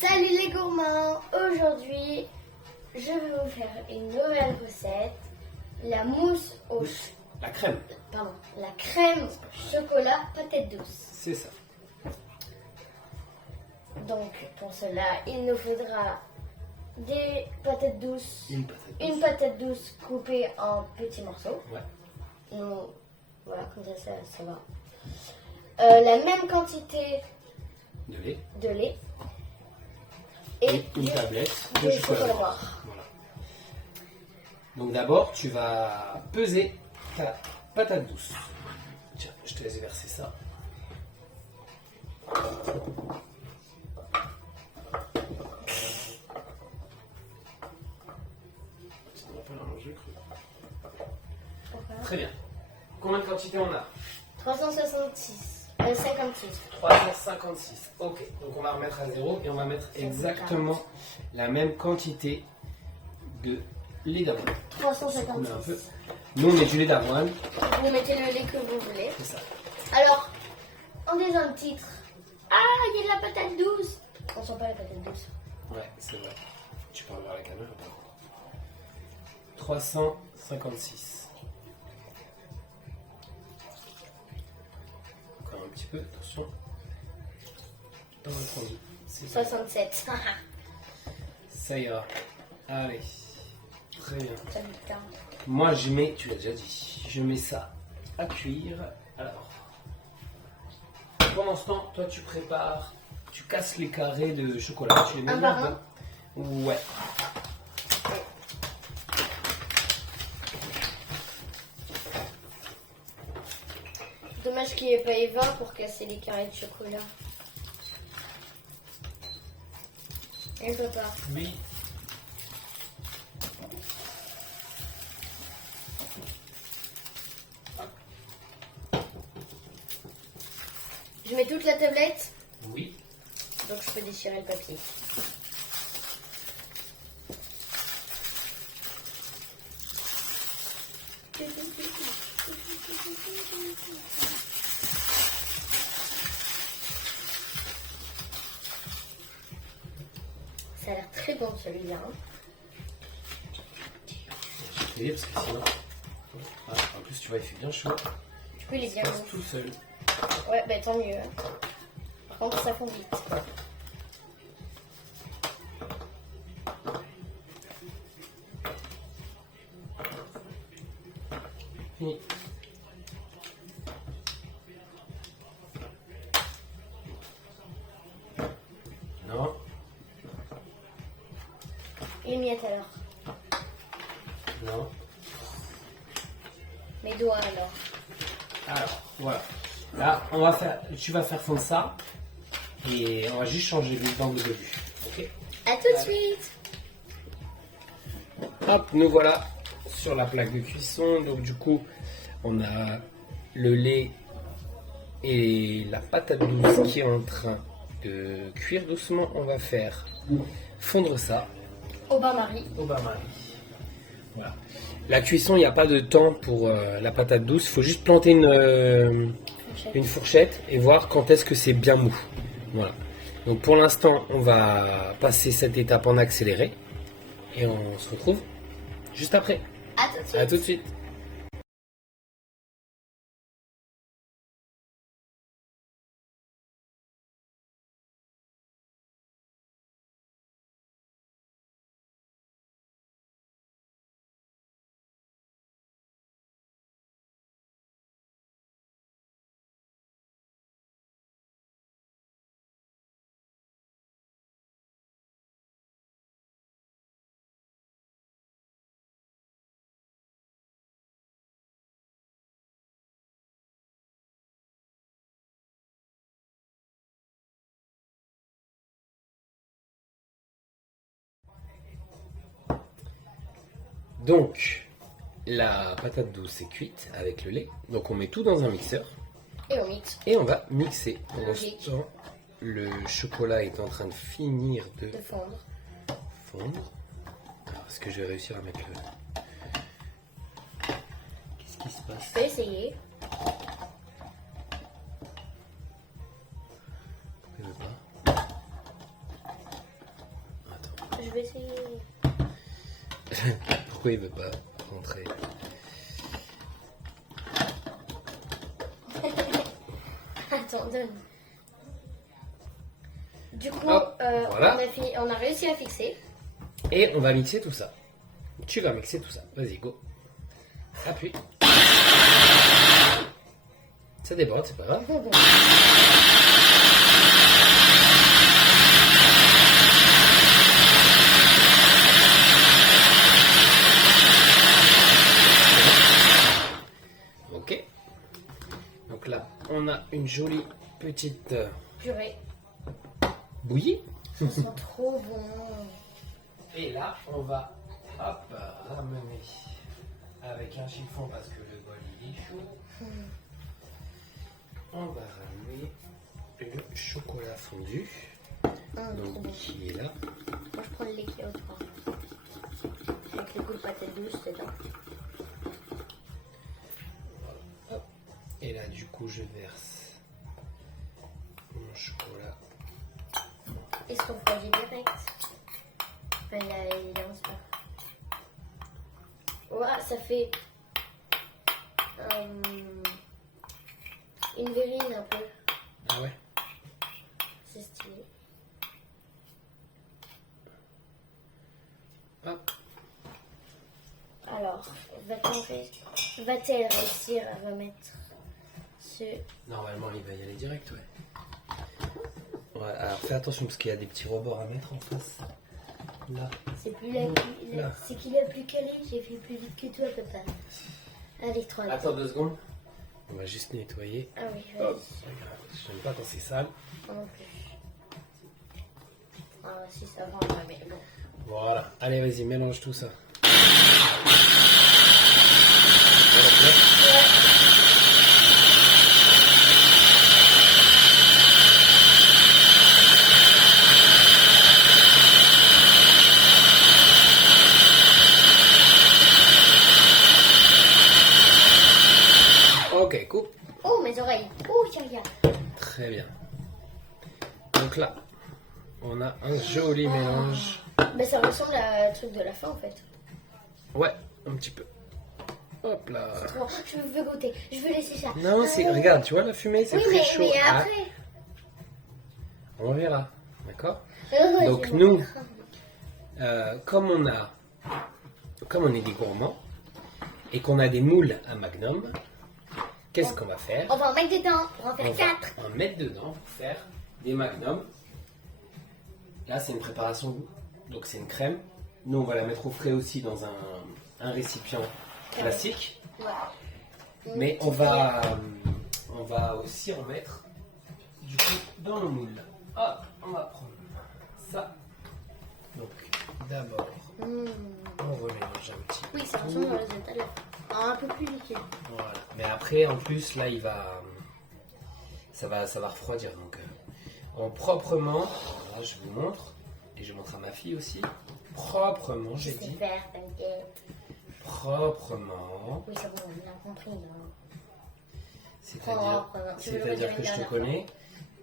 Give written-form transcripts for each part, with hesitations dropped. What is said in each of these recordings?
Salut les gourmands! Aujourd'hui, je vais vous faire une nouvelle recette. La mousse au... La crème. Pardon, la crème chocolat patate douce. C'est ça. Donc, pour cela, il nous faudra des patates douces. Une patate douce. Une patate douce coupée en petits morceaux. Ouais. Nous, voilà, comme ça va. La même quantité De lait. de lait. Et une tablette de chocolat noir. Voilà. Donc d'abord, tu vas peser ta patate douce. Tiens, je te laisse verser ça. Ça ne va pas la manger cru. Très bien. Combien de quantité on a? 366. 56. 356. Ok, donc on va remettre à 0 et on va mettre exactement la même quantité de lait d'avoine. 356. Nous on met du lait d'avoine. Vous mettez le lait que vous voulez. C'est ça. Alors, en disant le titre, il y a de la patate douce. On sent pas la patate douce. Ouais, c'est vrai. Tu peux revoir la caméra par contre. 356. Encore un petit peu, attention. Pas entendu. 67. Ça ira. Allez. Très bien. Ça me tente. Moi je mets, tu l'as déjà dit, je mets ça à cuire. Alors, pendant ce temps, toi tu prépares, tu casses les carrés de chocolat. Tu les mets Un par un? Ouais. Dommage qu'il n'y ait pas Eva pour casser les carrés de chocolat. Et papa. Oui. Je mets toute la tablette, Oui. donc je peux déchirer le papier. Ça a l'air très bon celui-là. Hein. Je vais parce que sinon. En plus, tu vois, il fait bien chaud. Du coup, il est bien Il passe bon. tout seul. Ouais, bah tant mieux. Par contre, ça fond vite. Fini. Non. Les miettes alors. Non. Mes doigts alors. Alors, voilà. Là, tu vas faire fondre ça. Et on va juste changer le temps de début. Ok. À tout de suite. Hop, nous voilà sur la plaque de cuisson. Donc du coup, on a le lait et la patate douce qui est en train de cuire doucement. On va faire fondre ça Au bain-marie. au bain-marie. Voilà. La cuisson, il n'y a pas de temps pour la patate douce. Il faut juste planter une fourchette et voir quand est-ce que c'est bien mou. Voilà. Donc pour l'instant, on va passer cette étape en accéléré et on se retrouve juste après. À tout de suite. À tout de suite. Donc, la patate douce est cuite avec le lait. Donc on met tout dans un mixeur Et on mixe. et on va mixer. Pendant Logique. ce temps, le chocolat est en train de finir de De fondre. fondre. Alors, est-ce que je vais réussir à mettre le... Qu'est-ce qui se passe? Je peux essayer. Il veut pas. peux essayer. Pourquoi il veut pas rentrer? Attends, donne. Du coup, Hop, voilà. on a réussi à fixer. Et on va mixer tout ça. Tu vas mixer tout ça. Vas-y, go. Appuie. Ça déborde, c'est pas grave. Ok. Donc là, on a une jolie petite Purée. bouillie. Ça sent trop bon. Et là, on va hop, ramener avec un chiffon parce que le bol il est chaud. On va ramener le chocolat fondu. Donc qui est là. Moi je prends le lait qui est au fond. Avec le goût de pâte douce dedans. Hop. Et là, du coup, je verse mon chocolat. Est-ce qu'on refroidit direct? Enfin, il avance pas. Ouais, ça fait une verrine un peu. Ah ouais. C'est stylé. Hop. Alors, va-t-elle réussir à remettre ce... Normalement, il va y aller direct, ouais. Ouais, alors fais attention parce qu'il y a des petits rebords à mettre en face. Là. C'est Là. c'est qu'il a plus calé, j'ai fait plus vite que toi, papa. Allez, 3. Attends 2 secondes. On va juste nettoyer. Ah oui, vas-y. Hop. Je n'aime pas quand c'est sale. Non plus. Ah, si ça va, on va mettre. Bon. Voilà. Allez, vas-y, mélange tout ça. Ok, coupe. Oh, mes oreilles. Oh, regarde. Très bien. Donc là, on a un joli mélange. Mais ça ressemble à un truc de la fin, en fait. Ouais, un petit peu. Hop là. Bon, je veux goûter. Je veux laisser ça. Non, c'est. Regarde, tu vois la fumée, c'est Oui, très chaud. mais Ah, après. on verra. D'accord. Ouais, Donc c'est nous, bon. comme on est des gourmands et qu'on a des moules à Magnum, qu'est-ce qu'on va faire? On va en mettre dedans. On va en On faire va 4. en mettre dedans pour faire des Magnum. Là, c'est une préparation, donc c'est une crème. Nous, on va la mettre au frais aussi dans un récipient classique. Ouais. Mais on va aussi en mettre du coup dans le moule. Hop, on va prendre ça. Donc d'abord, on remélange un petit peu. Oui, ça ressemble au résultat de la fin. Un peu plus liquide. Voilà. Mais après, en plus, là, ça va refroidir. Donc, en proprement, là, je vous montre et je montre à ma fille aussi. Proprement, j'ai C'est dit. vert, t'inquiète. Proprement. Oui, c'est bon, on a compris. Non. C'est-à-dire Tu veux le redire que une je te dernière connais.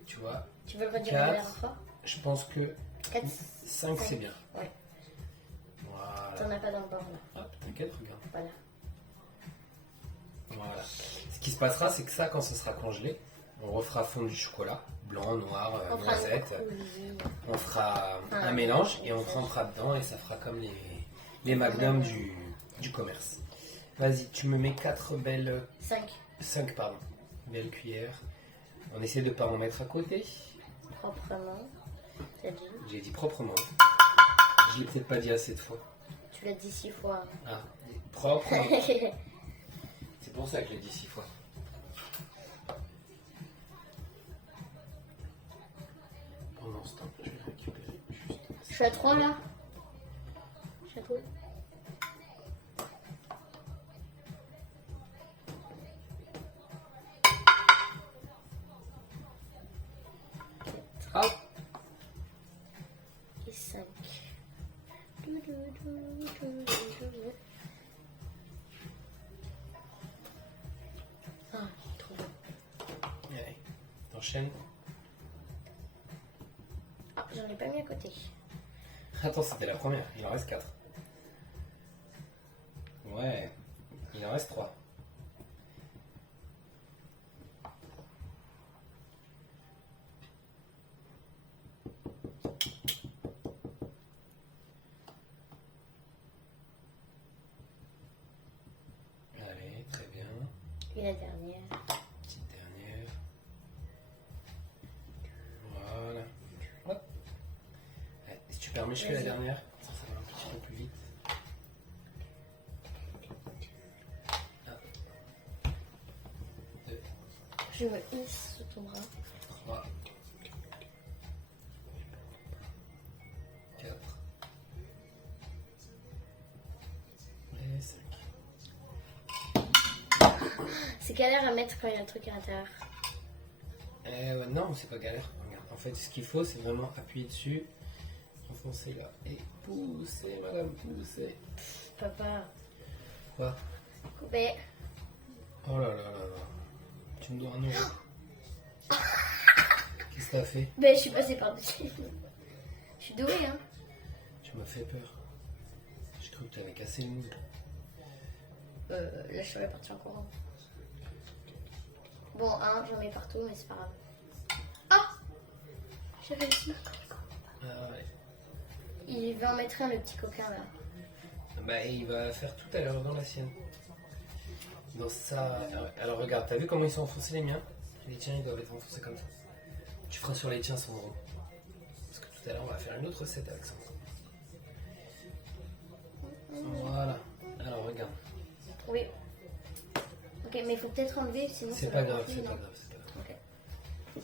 Tu vois. Tu veux le redire 4. une dernière fois? Je pense que 4, 5 c'est bien. Ouais. Voilà. T'en as pas dans le bord là. Hop, t'inquiète, regarde. Voilà. Voilà. Ce qui se passera, c'est que ça, quand ce sera congelé, on refera fondre du chocolat, blanc, noir, On fera noisette. une coulis. On fera un Ah, mélange et on oui. trempera dedans et ça fera comme les magnums du commerce. Vas-y, tu me mets 4 belles... 5 pardon, belles cuillères. On essaie de ne pas en mettre à côté. Proprement. T'as dit? J'ai dit proprement. Je l'ai peut-être pas dit assez de fois. Tu l'as dit 6 fois. Ah, proprement. C'est pour ça que je l'ai dit 6 fois. Pendant ce temps, je vais récupérer juste... Je suis à 3 là. Je suis à 3. Hop. Et 5. Ah, trop bon. Allez, t'enchaînes. Ah, j'en ai pas mis à côté. Attends, c'était la première. Il en reste 4. Ouais. Il en reste 3. Allez, très bien. Et la dernière. Petite dernière. Voilà. Hop. Allez, si tu permets, je fais la Vas-y. dernière. Ça va un petit peu plus vite. Un, deux, Je me hisse sous ton bras. 3, 4 et 5. C'est galère à mettre quand il y a un truc à l'intérieur. Non, c'est pas galère. Regarde. En fait, ce qu'il faut, c'est vraiment appuyer dessus, enfoncer là et pousser, madame, pousser. Papa, Quoi? coupé. Oh là là là là. Tu me dois 1 euro. Qu'est-ce que t'as fait? Ben, je suis passée par-dessus. Je suis douée, hein. Tu m'as fait peur. J'ai cru que t'avais cassé le moule. Là, je serais partie en courant. Bon, j'en mets partout, mais c'est pas grave. Ah! J'ai réussi. Ah ouais. Il va en mettre un, le petit coquin, là. Bah, il va faire tout à l'heure dans la sienne. Dans ça. Alors regarde, t'as vu comment ils sont enfoncés les miens? Les tiens, ils doivent être enfoncés comme ça. Tu feras sur les tiens sans rond. Parce que tout à l'heure, on va faire une autre recette avec ça. Voilà. Alors regarde. Oui. Ok, mais il faut peut-être enlever, sinon C'est ça pas va grave, gonfler, c'est pas non. grave, c'est pas grave. Ok.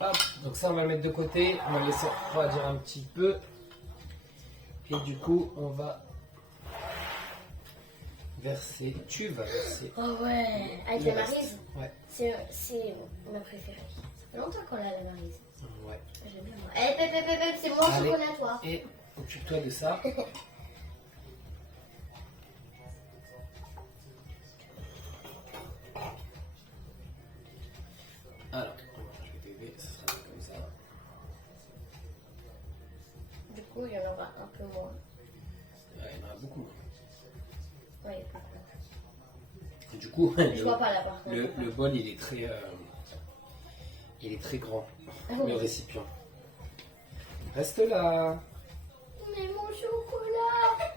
Hop, donc ça on va le mettre de côté, on va le laisser refroidir un petit peu. Et du coup, on va verser, tu vas verser. Oh ouais, avec le la reste. maryse. Ouais, C'est ma préférée. Ça fait longtemps qu'on a la maryse. ouais. J'aime bien. Eh, pep, c'est mon Allez. chocolat, toi. Et occupe-toi de ça. Alors, je vais t'aider, ça sera comme ça. Du coup, il y en aura un peu moins. Ouais, il y en aura beaucoup moins. Ouais. Et du coup, Je vois pas là par contre. le bol il est très grand, Ah le oui. récipient. Reste là. Mais mon chocolat.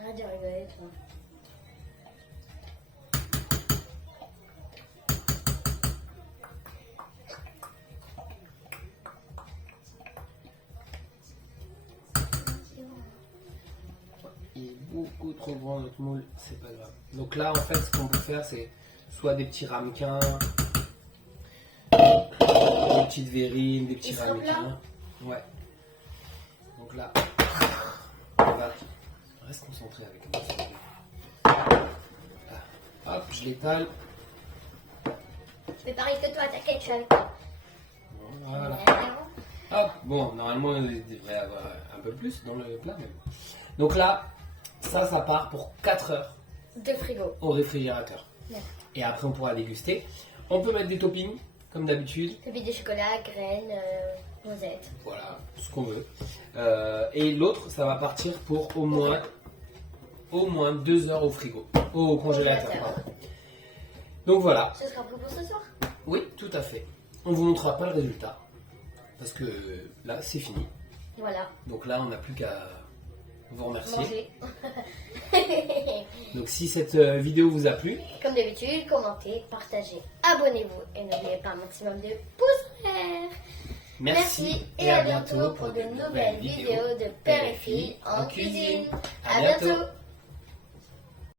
Arrête de rigoler, toi. Il est beaucoup trop grand notre moule, c'est pas grave. Donc là, en fait, ce qu'on peut faire, c'est soit des petits ramequins, des petites verrines, des petits Il sera ramequins. Ouais. Donc là, on va. Reste concentré avec moi. s'il te plaît. Là. Hop, je l'étale. Je fais pareil que toi, t'inquiète, je suis avec toi. Voilà. Hop, bon, normalement, il devrait y avoir un peu plus dans le plat. Mais... Donc là, ça part pour 4 heures De frigo. au réfrigérateur. D'accord. Et après, on pourra déguster. On peut mettre des toppings, comme d'habitude. Pépites de chocolat, graines, noisettes. Voilà, ce qu'on veut. Et l'autre, ça va partir pour au moins 2 heures au frigo, au congélateur. Pardon. Donc voilà. Ce sera prêt pour ce soir. Oui, tout à fait. On vous montrera pas le résultat. Parce que là, c'est fini. Voilà. Donc là, on n'a plus qu'à vous remercier. Manger. Donc si cette vidéo vous a plu, Comme d'habitude, commentez, partagez, abonnez-vous et n'oubliez pas un maximum de pouces verts. merci et à bientôt pour de nouvelles vidéos de Père et Fille en cuisine. À bientôt.